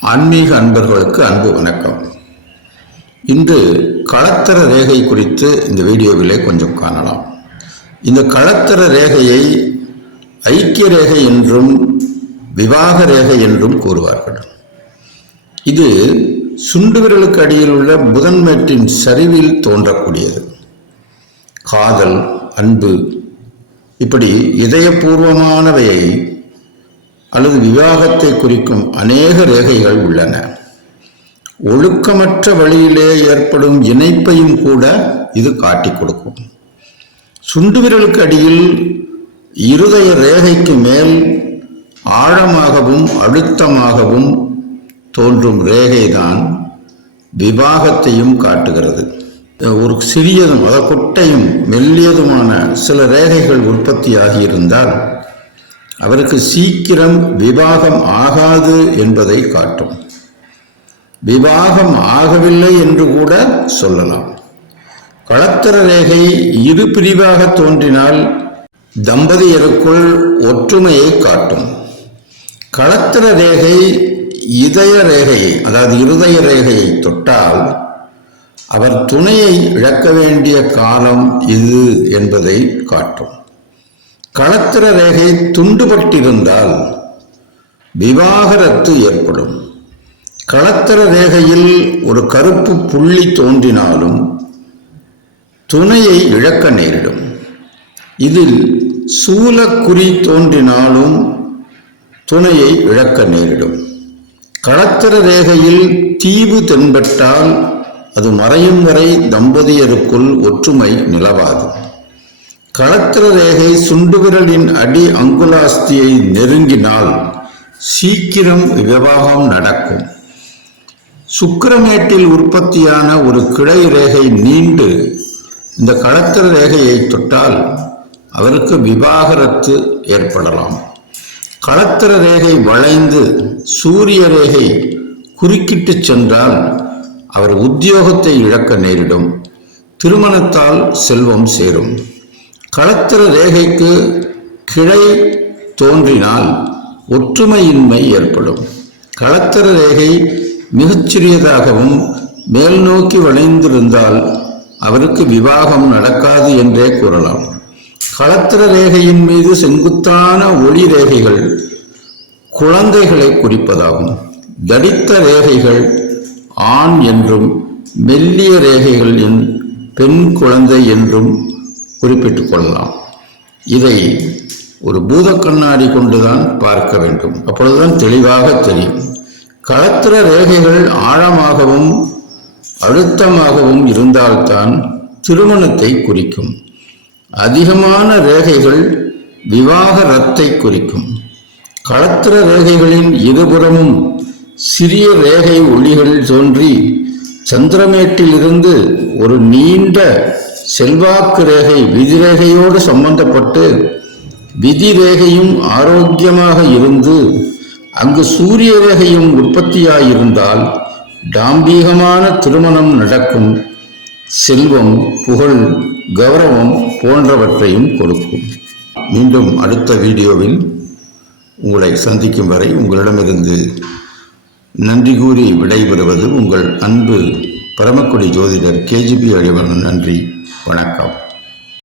ஆன்மீக அன்பர்களுக்கு அன்பு வணக்கம். இன்று களத்தர ரேகை குறித்து இந்த வீடியோவிலே கொஞ்சம் காணலாம். இந்த களத்தர ரேகையை ஐக்கிய ரேகை என்றும் விவாக ரேகை என்றும் கூறுவார்கள். இது சுண்டு விரலுக்கு அடியில் உள்ள புதன்மேட்டின் சரிவில் தோன்றக்கூடியது. காதல் அன்பு இப்படி இதயபூர்வமானவையை அல்லது விவாகத்தை குறிக்கும் அநேக ரேகைகள் உள்ளன. ஒழுக்கமற்ற வழியிலே ஏற்படும் இணைப்பையும் கூட இது காட்டிக் கொடுக்கும். சுண்டு விரலுக்கு அடியில் இருதய ரேகைக்கு மேல் ஆழமாகவும் அழுத்தமாகவும் தோன்றும் ரேகைதான் விவாகத்தையும் காட்டுகிறது. ஒரு சிறியதும் அதாவது குட்டையும் மெல்லியதுமான சில ரேகைகள் உற்பத்தியாகி இருந்தால் அவருக்கு சீக்கிரம் விவாகம் ஆகாது என்பதை காட்டும். விவாகம் ஆகவில்லை என்று கூட சொல்லலாம். களத்திர ரேகை இரு பிரிவாக தோன்றினால் தம்பதியருக்குள் ஒற்றுமையை காட்டும். களத்திர ரேகை இதய ரேகையை அதாவது இருதய ரேகையை தொட்டால் அவர் துணையை இழக்க வேண்டிய காலம் இது என்பதை காட்டும். களத்திர ரேகை துண்டுபட்டிருந்தால் விவாகரத்து ஏற்படும். களத்திர ரேகையில் ஒரு கருப்பு புள்ளி தோன்றினாலும் துணையை இழக்க நேரிடும். இதில் சூலக்குறி தோன்றினாலும் துணையை இழக்க நேரிடும். களத்திர ரேகையில் தீவு தென்பட்டால் அது மறையும் வரை தம்பதியருக்குள் ஒற்றுமை நிலவாது. களத்திர ரேகை சுண்டுவிரலின் அடி அங்குலாஸ்தியை நெருங்கினால் சீக்கிரம் விவாகம் நடக்கும். சுக்கிரமேட்டில் உற்பத்தியான ஒரு கிளை ரேகை நீண்டு இந்த களத்திர ரேகையை தொட்டால் அவருக்கு விவாகரத்து ஏற்படலாம். களத்திர ரேகை வளைந்து சூரிய ரேகை குறுக்கிட்டு சென்றால் அவர் உத்தியோகத்தை இழக்க நேரிடும். திருமணத்தால் செல்வம் சேரும். களத்திர ரேகைக்கு கிளை தோன்றினால் ஒற்றுமையின்மை ஏற்படும். களத்திர ரேகை மிகச்சிறியதாகவும் மேல் நோக்கி வளைந்திருந்தால் அவருக்கு விவாகம் நடக்காது என்றே கூறலாம். களத்திர ரேகையின் மீது செங்குத்தான ஒளி ரேகைகள் குழந்தைகளை குறிப்பதாகும். தடித்த ரேகைகள் ஆண் என்றும் மெல்லிய ரேகைகள் என் பெண் குழந்தை என்றும் குறிப்பிட்டுக் கொள்ளலாம். இதை ஒரு பூத கண்ணாடி கொண்டுதான் பார்க்க வேண்டும். அப்பொழுதுதான் தெளிவாக தெரியும். களத்திர ரேகைகள் ஆழமாகவும் அழுத்தமாகவும் இருந்தால்தான் திருமணத்தை குறிக்கும். அதிகமான ரேகைகள் விவாகரத்தை குறிக்கும். களத்திர ரேகைகளின் இருபுறமும் சிறிய ரேகை ஒளிகள் தோன்றி சந்திரமேட்டிலிருந்து ஒரு நீண்ட செல்வாக்கு ரேகை விதிரேகையோடு சம்பந்தப்பட்டு விதி ரேகையும் ஆரோக்கியமாக இருந்து அங்கு சூரிய ரேகையும் உற்பத்தியாயிருந்தால் டாம்பீகமான திருமணம் நடக்கும் செல்வம் புகழ் கௌரவம் போன்றவற்றையும் கொடுக்கும். மீண்டும் அடுத்த வீடியோவில் உங்களை சந்திக்கும் வரை உங்களிடமிருந்து நன்றி கூறி விடைபெறுவது உங்கள் அன்பு பரமக்குடி ஜோதிடர் கேஜிபி அழிவன் நன்றி. வணக்கம்.